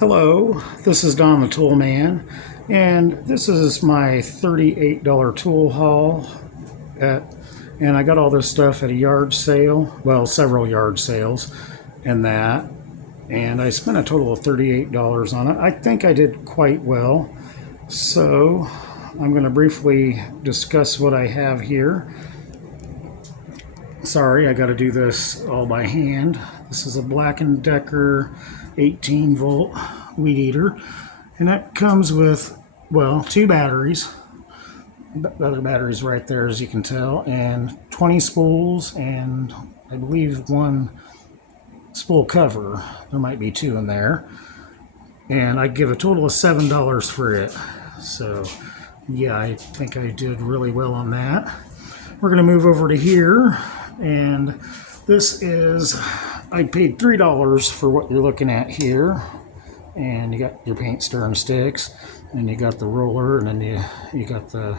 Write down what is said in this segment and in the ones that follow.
Hello, this is Don the Tool Man, and this is my $38 tool haul and I got all this stuff at a yard sale, well, several yard sales and that, and I spent a total of $38 on it. I think I did quite well, so I'm going to briefly discuss what I have here. Sorry, I got to do this all by hand. This is a Black & Decker 18 volt weed eater, and that comes with, well, two batteries. The other batteries right there, as you can tell, and 20 spools, and I believe one spool cover. There might be two in there, and I give a total of $7 for it. So yeah, I think I did really well on that. We're going to move over to here, and this is, I paid $3 for what you're looking at here, and you got your paint stirring sticks, and you got the roller, and then you got the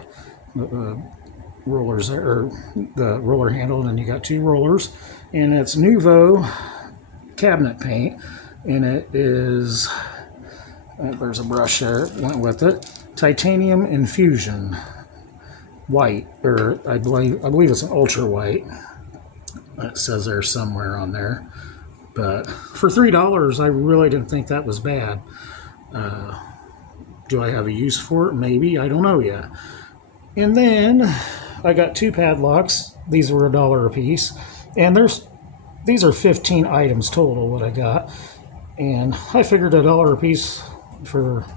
rollers, or the roller handle, and then you got two rollers, and it's Nuvo cabinet paint, and it is, there's a brush there, went with it, titanium infusion white, or I believe it's an ultra white. It says there somewhere on there, but for $3 I really didn't think that was bad. Do I have a use for it? Maybe, I don't know yet. And then I got two padlocks. These were $1 a piece, and these are 15 items total what I got, and I figured $1 a piece for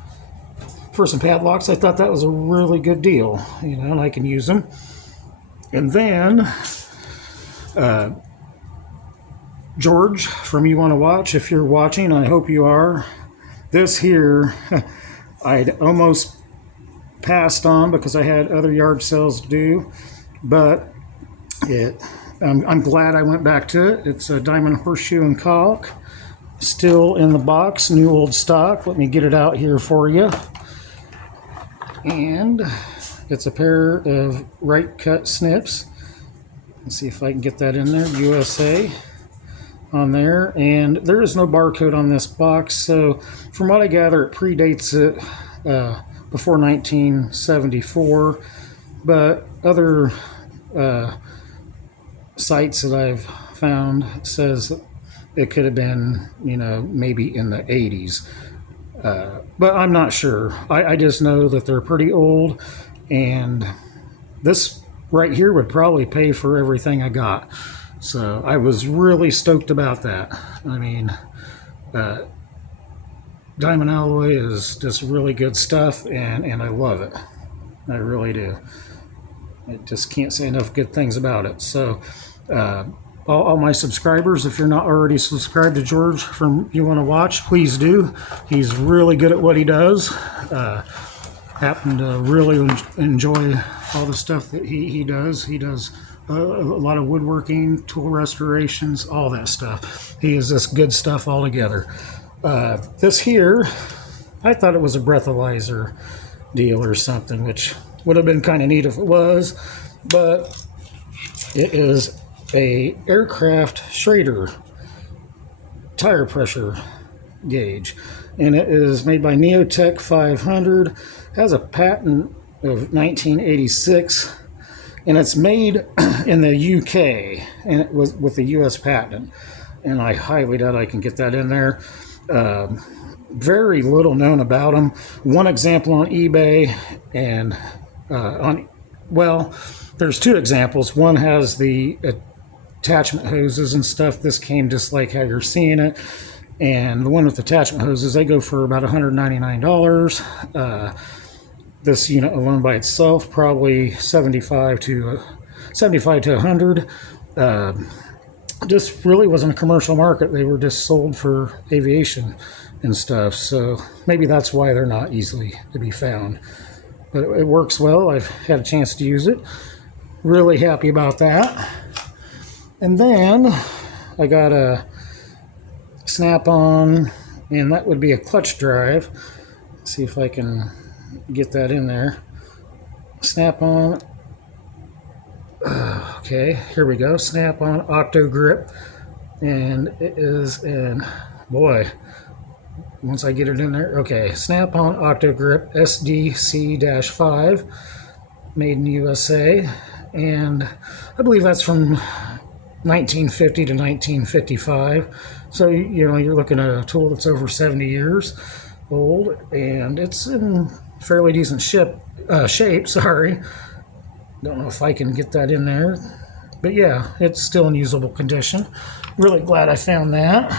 some padlocks. I thought that was a really good deal, you know, and I can use them. And then George from You Want to Watch, if you're watching, I hope you are. This here, I'd almost passed on because I had other yard sales to do, but I'm glad I went back to it. It's a diamond horseshoe and caulk, still in the box, new old stock. Let me get it out here for you. And it's a pair of right cut snips. Let's see if I can get that in there, USA on there. And there is no barcode on this box, so from what I gather, it predates it before 1974. But other sites that I've found says it could have been, you know, maybe in the 80s. But I'm not sure. I just know that they're pretty old, and this right here would probably pay for everything I got. So I was really stoked about that. I mean, diamond alloy is just really good stuff, and I love it. I really do. I just can't say enough good things about it. So all my subscribers, if you're not already subscribed to George from You Want to Watch, please do. He's really good at what he does. Happen to really enjoy all the stuff that he does. He does a lot of woodworking, tool restorations, all that stuff. He is just good stuff altogether. This here, I thought it was a breathalyzer deal or something, which would have been kind of neat if it was, but it is a aircraft Schrader tire pressure gauge, and it is made by Neotech 500, has a patent of 1986, and it's made in the UK, and it was with the US patent, and I highly doubt I can get that in there. Very little known about them. One example on eBay, and there's two examples. One has the attachment hoses and stuff. This came just like how you're seeing it, and the one with attachment hoses, they go for about $199. This unit alone by itself, probably 75 to 100. Just really wasn't a commercial market. They were just sold for aviation and stuff, so maybe that's why they're not easily to be found. But it works well. I've had a chance to use it. Really happy about that. And then I got a Snap-on, and that would be a clutch drive. Let's see if I can get that in there. Snap-on. Okay, here we go. Snap-on Octo Grip, and it is in, boy, once I get it in there. Okay, Snap-on Octogrip SDC-5, made in USA, and I believe that's from 1950 to 1955. So, you know, you're looking at a tool that's over 70 years old, and it's in fairly decent shape. Sorry. Don't know if I can get that in there. But yeah, it's still in usable condition. Really glad I found that.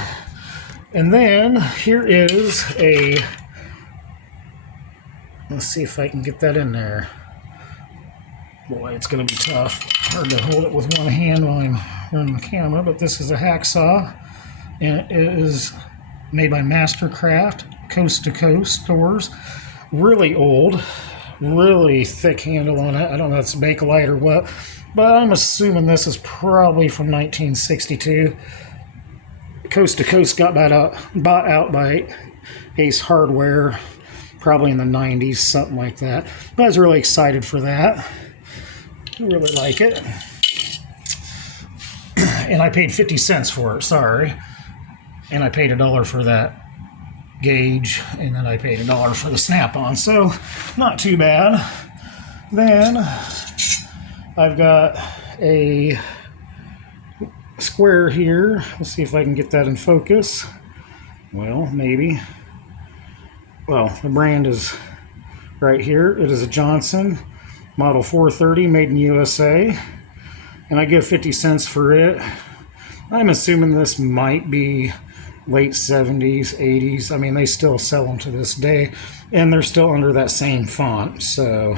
And then here is a, let's see if I can get that in there. Boy, it's going to be tough. Hard to hold it with one hand while I'm running the camera, but this is a hacksaw, and it is made by Mastercraft, coast to coast stores. Really old, really thick handle on it. I don't know if it's Bakelite or what, but I'm assuming this is probably from 1962. Coast to Coast got bought out by Ace Hardware, probably in the 90s, something like that. But I was really excited for that. I really like it. And I paid 50 cents for it, sorry. And I paid $1 for that gauge, and then I paid $1 for the Snap-on, so not too bad. Then I've got a square here. Let's see if I can get that in focus. Well, maybe. Well, the brand is right here. It is a Johnson Model 430, made in USA, and I give 50 cents for it. I'm assuming this might be late 70s, 80s. I mean, they still sell them to this day, and they're still under that same font, so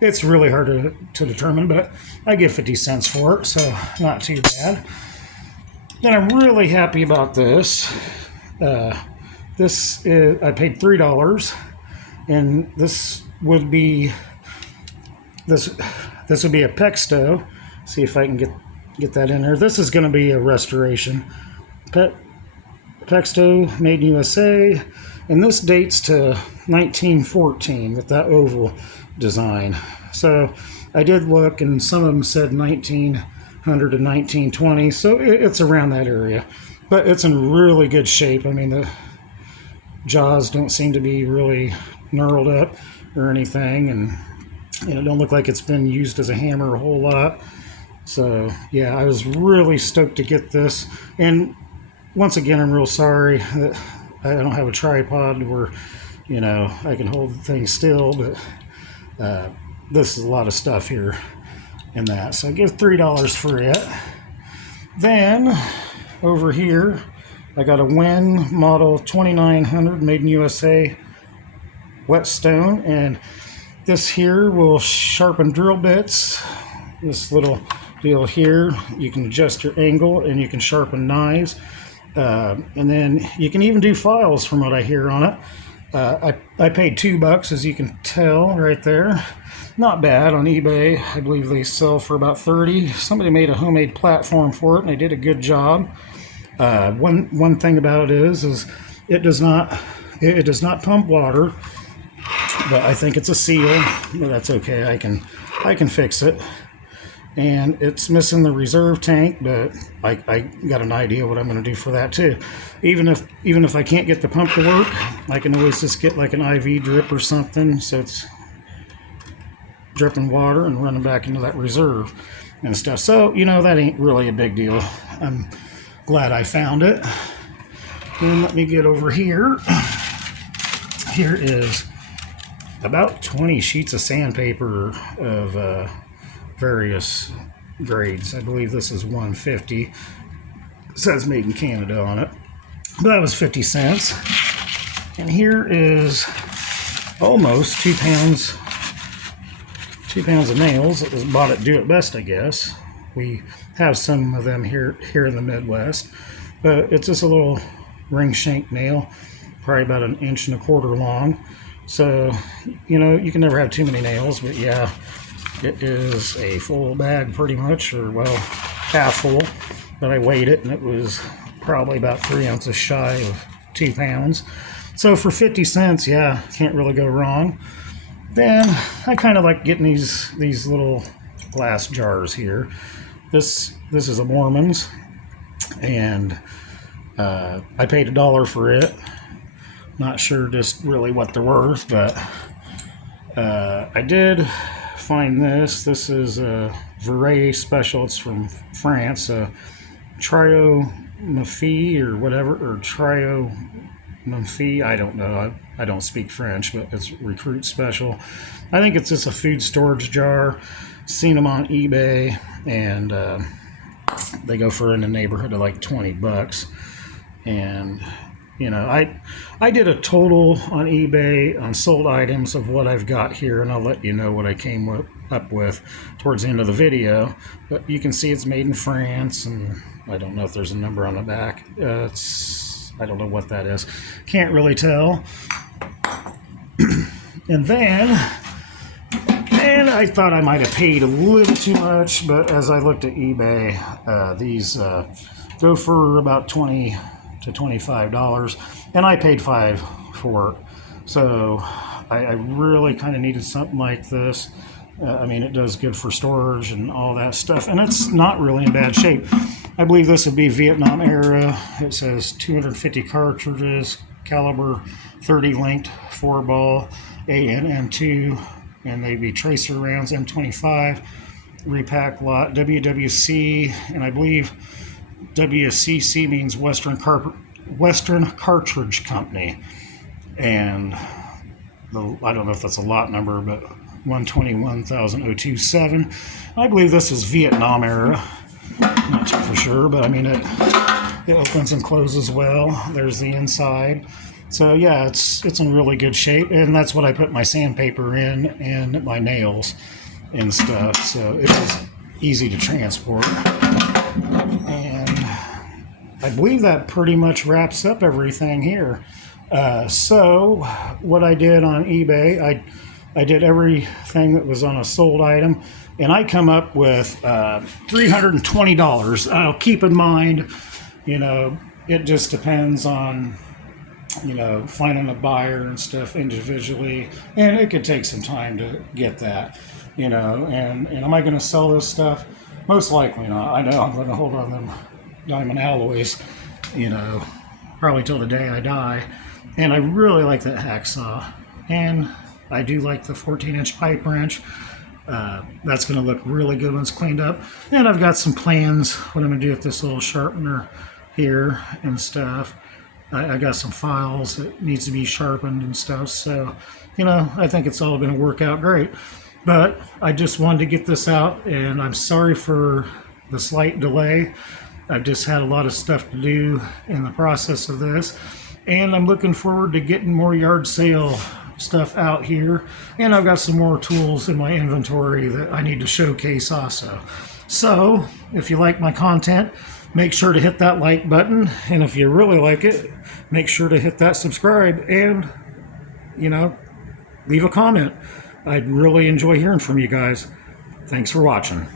it's really hard to determine, but I give 50 cents for it, so not too bad. Then I'm really happy about this. This is, I paid $3, and this would be this would be a Pexto. See if I can get that in there. This is going to be a restoration. Pexto, made in USA, and this dates to 1914 with that oval design. So I did look, and some of them said 1900 to 1920, so it's around that area. But it's in really good shape. I mean, the jaws don't seem to be really knurled up or anything, and it don't look like it's been used as a hammer a whole lot. So yeah, I was really stoked to get this. And once again, I'm real sorry that I don't have a tripod where, you know, I can hold things still, but this is a lot of stuff here in that. So I give $3 for it. Then over here, I got a Win Model 2900, made in USA, whetstone, and this here will sharpen drill bits. This little deal here, you can adjust your angle and you can sharpen knives. And then you can even do files from what I hear on it. I paid $2, as you can tell right there. Not bad on eBay. I believe they sell for about 30. Somebody made a homemade platform for it, and they did a good job. One thing about it is it does not pump water, but I think it's a seal. But that's okay. I can fix it. And it's missing the reserve tank, but I got an idea what I'm going to do for that too. Even if I can't get the pump to work, I can always just get like an IV drip or something, so it's dripping water and running back into that reserve and stuff. So, you know, that ain't really a big deal. I'm glad I found it. Then let me get over here. Here is about 20 sheets of sandpaper of various grades. I believe this is 150. It says made in Canada on it. But that was 50 cents. And here is almost 2 pounds. 2 pounds of nails. It was bought at Do It Best, I guess. We have some of them here in the Midwest. But it's just a little ring shank nail, probably about 1.25 inches long. So, you know, you can never have too many nails, but yeah, it is a full bag pretty much, or well, half full. But I weighed it, and it was probably about 3 ounces shy of 2 pounds. So for 50 cents, yeah, can't really go wrong. Then I kind of like getting these little glass jars here. This is a Mormon's, and I paid $1 for it. Not sure just really what they're worth, but I did find this. This is a Verre Special. It's from France. Trio Mafi or whatever, or Trio Mafi. I don't know. I don't speak French, but it's Recruit Special. I think it's just a food storage jar. Seen them on eBay, and they go for in the neighborhood of like 20 bucks. And you know, I did a total on eBay on sold items of what I've got here, and I'll let you know what I came up with towards the end of the video. But you can see it's made in France, and I don't know if there's a number on the back. I don't know what that is. Can't really tell. And then I thought I might have paid a little too much, but as I looked at eBay, these go for about $20 to $25, and I paid $5 for it. So I really kind of needed something like this. I mean, it does good for storage and all that stuff, and it's not really in bad shape. I believe this would be Vietnam era. It says 250 cartridges, caliber 30 linked 4-ball, AN-M2, and they'd be tracer rounds, M25, repack lot, WWC, and I believe WCC means Western Cartridge Company, and I don't know if that's a lot number, but 121,027. I believe this is Vietnam era. Not too for sure, but I mean it opens and closes well. There's the inside. So yeah, it's in really good shape, and that's what I put my sandpaper in and my nails and stuff. So it was easy to transport. And I believe that pretty much wraps up everything here. So what I did on eBay, I did everything that was on a sold item, and I come up with $320. I'll keep in mind, you know, it just depends on, you know, finding a buyer and stuff individually, and it could take some time to get that, you know. And am I going to sell this stuff? Most likely not. I know I'm going to hold on them diamond alloys, you know, probably till the day I die. And I really like that hacksaw, and I do like the 14-inch pipe wrench. That's going to look really good when it's cleaned up. And I've got some plans what I'm going to do with this little sharpener here and stuff. I got some files that needs to be sharpened and stuff. So, you know, I think it's all going to work out great. But I just wanted to get this out, and I'm sorry for the slight delay. I've just had a lot of stuff to do in the process of this, and I'm looking forward to getting more yard sale stuff out here, and I've got some more tools in my inventory that I need to showcase also. So if you like my content, make sure to hit that like button, and if you really like it, make sure to hit that subscribe, and, you know, leave a comment. I'd really enjoy hearing from you guys. Thanks for watching.